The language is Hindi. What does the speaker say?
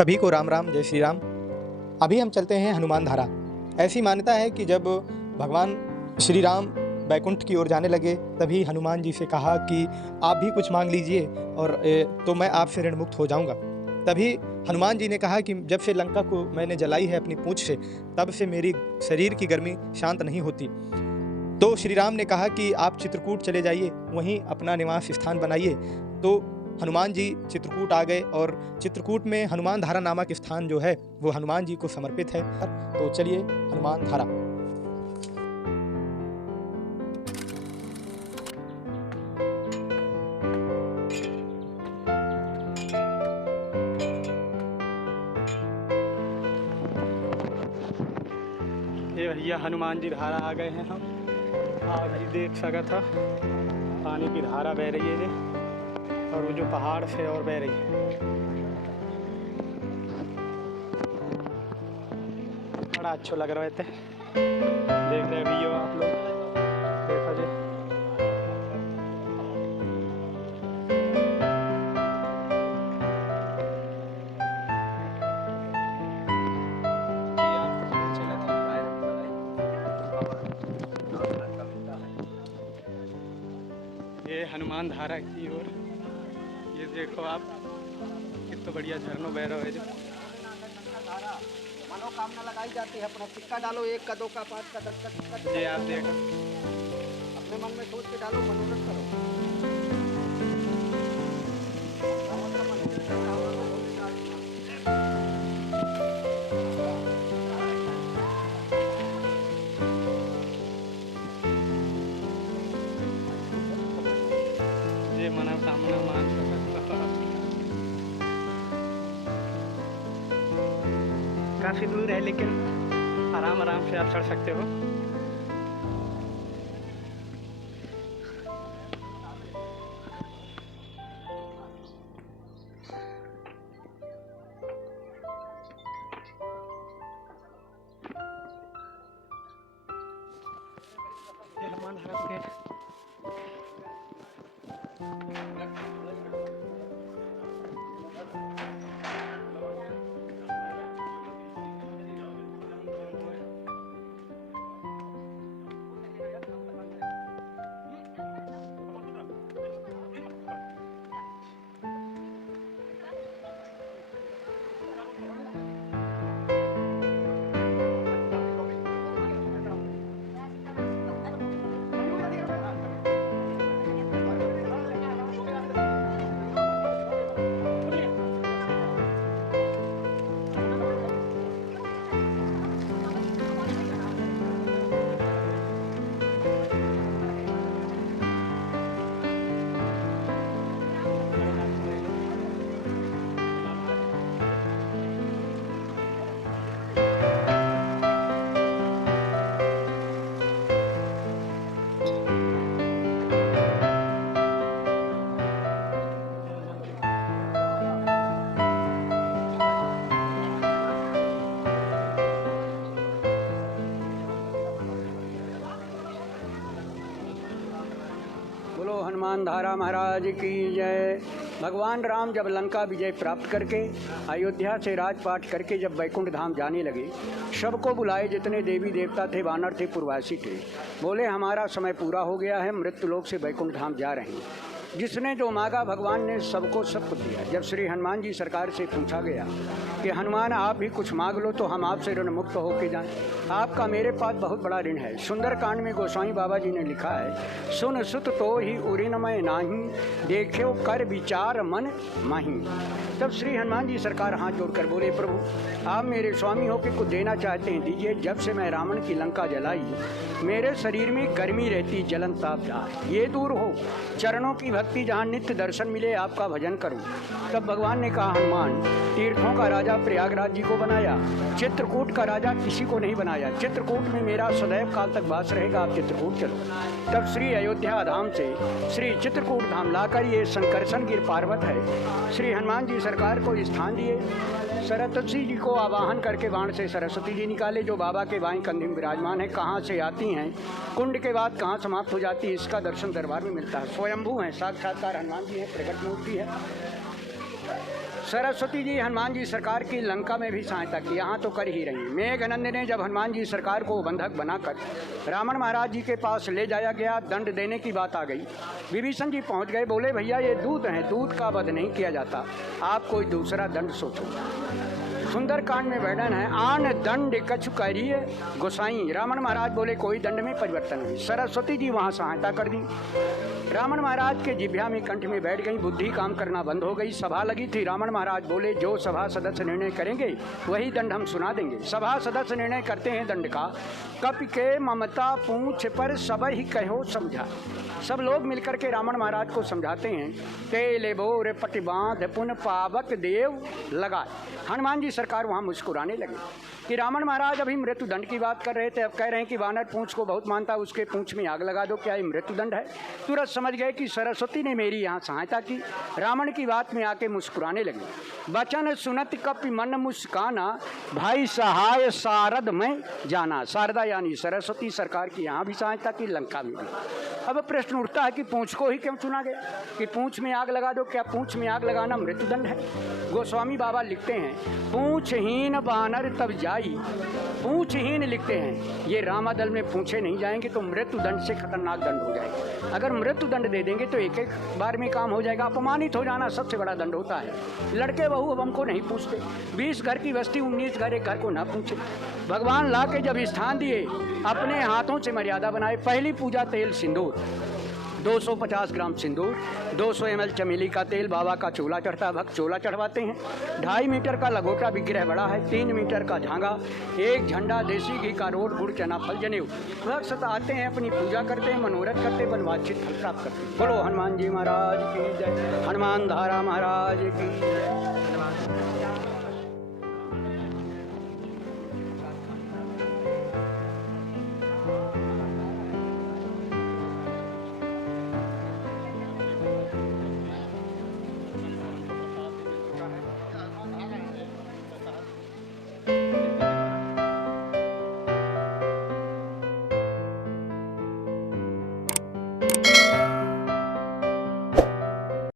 सभी को राम राम, जय श्री राम। अभी हम चलते हैं हनुमान धारा। ऐसी मान्यता है कि जब भगवान श्री राम बैकुंठ की ओर जाने लगे तभी हनुमान जी से कहा कि आप भी कुछ मांग लीजिए और तो मैं आपसे ऋण मुक्त हो जाऊंगा। तभी हनुमान जी ने कहा कि जब से लंका को मैंने जलाई है अपनी पूंछ से, तब से मेरी शरीर की गर्मी शांत नहीं होती। तो श्री राम ने कहा कि आप चित्रकूट चले जाइए, वहीं अपना निवास स्थान बनाइए। तो हनुमान जी चित्रकूट आ गए और चित्रकूट में हनुमान धारा नामक स्थान जो है वो हनुमान जी को समर्पित है। तो चलिए हनुमान धारा। ये भैया हनुमान जी धारा आ गए हैं हम। और भाई देख सका था पानी की धारा बह रही है ये, और वो जो पहाड़ से और बह रही है। बड़ा अच्छा लग रहा है। देख रहे भी हो आप लोग, देखा जी। ये हनुमान धारा की ओर ये देखो आप, कितना बढ़िया झरनों बह रहा है जो। मनोकामना लगाई जाती है, अपना सिक्का डालो, 1 का 2 का 5 का 10 का 20 का। ये आप देखो, अपने मन में सोच के डालो, मनोरथ करो। ये मनोकामना मान सकता। काफी दूर है लेकिन आराम आराम से आप चढ़ सकते हो। ये हनुमान धारा के बोलो हनुमान धारा महाराज की जय। भगवान राम जब लंका विजय प्राप्त करके अयोध्या से राजपाट करके जब बैकुंठ धाम जाने लगे, सबको बुलाए, जितने देवी देवता थे, वानर थे, पूर्ववासी थे। बोले हमारा समय पूरा हो गया है, मृत्यु लोक से बैकुंठ धाम जा रहे हैं। जिसने जो मांगा भगवान ने सबको सब कुछ दिया। जब श्री हनुमान जी सरकार से पूछा गया कि हनुमान आप भी कुछ मांग लो तो हम आपसे ऋण मुक्त होके जाएं। आपका मेरे पास बहुत बड़ा ऋण है। सुंदरकांड में गोस्वामी बाबा जी ने लिखा है, सुन सुत तो ही उरिनमय नाही, देखो कर विचार मन माही। तब श्री हनुमान जी सरकार हाथ जोड़कर बोले, प्रभु आप मेरे स्वामी हो के कुछ देना चाहते हैं दीजिए। जब से मैं रावण की लंका जलाई, मेरे शरीर में गर्मी रहती, जलन ताप जाए, ये दूर हो। चरणों की भक्ति जहाँ नित्य दर्शन मिले, आपका भजन करूं। तब भगवान ने कहा, हनुमान तीर्थों का राजा प्रयागराज जी को बनाया, चित्रकूट का राजा किसी को नहीं बनाया। चित्रकूट में मेरा सदैव काल तक वास रहेगा, आप चित्रकूट चलो। तब श्री अयोध्या धाम से श्री चित्रकूट धाम लाकर, ये संकर्षण गिर पर्वत है, श्री हनुमान जी सरकार को स्थान दिए। सरस्वती जी को आवाहन करके बाण से सरस्वती जी निकाले, जो बाबा के बाएं कंधे में विराजमान है। कहाँ से आती हैं, कुंड के बाद कहाँ समाप्त हो जाती है, इसका दर्शन दरबार में मिलता है। स्वयंभू हैं, साक्षात्कार हनुमान जी हैं, प्रकट मूर्ति है। सरस्वती जी हनुमान जी सरकार की लंका में भी सहायता की, यहाँ तो कर ही रही। मेघनंद ने जब हनुमान जी सरकार को बंधक बनाकर रावण महाराज जी के पास ले जाया गया, दंड देने की बात आ गई। विभीषण जी पहुँच गए, बोले भैया ये दूत हैं, दूत का वध नहीं किया जाता, आप कोई दूसरा दंड सोचो। सुंदरकांड में वर्णन है, आन दंड कछु करिए गोसाई। रावण महाराज बोले कोई दंड में परिवर्तन नहीं। सरस्वती जी वहाँ सहायता कर दी। रावण महाराज के जिह्वा में कंठ में बैठ गई, बुद्धि काम करना बंद हो गई। सभा लगी थी, रावण महाराज बोले जो सभा सदस्य निर्णय करेंगे वही दंड हम सुना देंगे। सभा सदस्य निर्णय करते हैं दंड का, कपि के ममता पूछ पर सब ही कहो समझा। सब लोग मिलकर के रावण महाराज को समझाते हैं, तेले बोर पटि बांध पुन पावक देव लगा। हनुमान जी सरकार वहाँ मुस्कुराने लगे कि रावण महाराज अभी मृत्यु दंड की बात कर रहे थे, अब कह रहे हैं कि वानर पूंछ को बहुत मानता, उसके पूंछ में आग लगा दो, क्या ये मृत्यु दंड है? तुरंत समझ गए कि सरस्वती ने मेरी यहाँ सहायता की। रावण की बात में आके मुस्कुराने लगे। वचन सुनत कपि मन मुस्काना, भाई सहाय शारद में जाना। शारदा यानी सरस्वती सरकार की यहाँ भी सहायता की, लंका में भी। अब प्रश्न उठता है कि पूंछ को ही क्यों चुना गया कि पूंछ में आग लगा दो? क्या पूंछ में आग लगाना मृत्यु दंड है? गोस्वामी बाबा लिखते हैं, पूंछहीन बानर तब जाई। पूंछहीन लिखते हैं, ये रामादल में पूंछे नहीं जाएंगे तो मृत्यु दंड से खतरनाक दंड हो जाएगा। अगर मृत्यु दंड दे देंगे तो एक एक बार में काम हो जाएगा। अपमानित हो जाना सबसे बड़ा दंड होता है। लड़के बहू अब हमको नहीं पूछते, 20 घर की बस्ती 19 घर एक घर को ना पूछे। भगवान ला के जब स्थान दिए, अपने हाथों से मर्यादा बनाए। पहली पूजा तेल सिंदूर, 250 ग्राम सिंदूर, 200 ml चमेली का तेल, बाबा का चोला चढ़ता है, भक्त चोला चढ़वाते हैं। 2.5 मीटर का लंगोटा विग्रह बड़ा है, 3 मीटर का झांगा, एक झंडा, देसी घी का रोट, गुड़, चना, फल, जनेऊ। भक्त आते हैं, अपनी पूजा करते हैं, मनोरथ करते हैं, मनवांछित फल प्राप्त करते हैं। बोलो हनुमान जी महाराज की जय, हनुमान धारा महाराज की जय।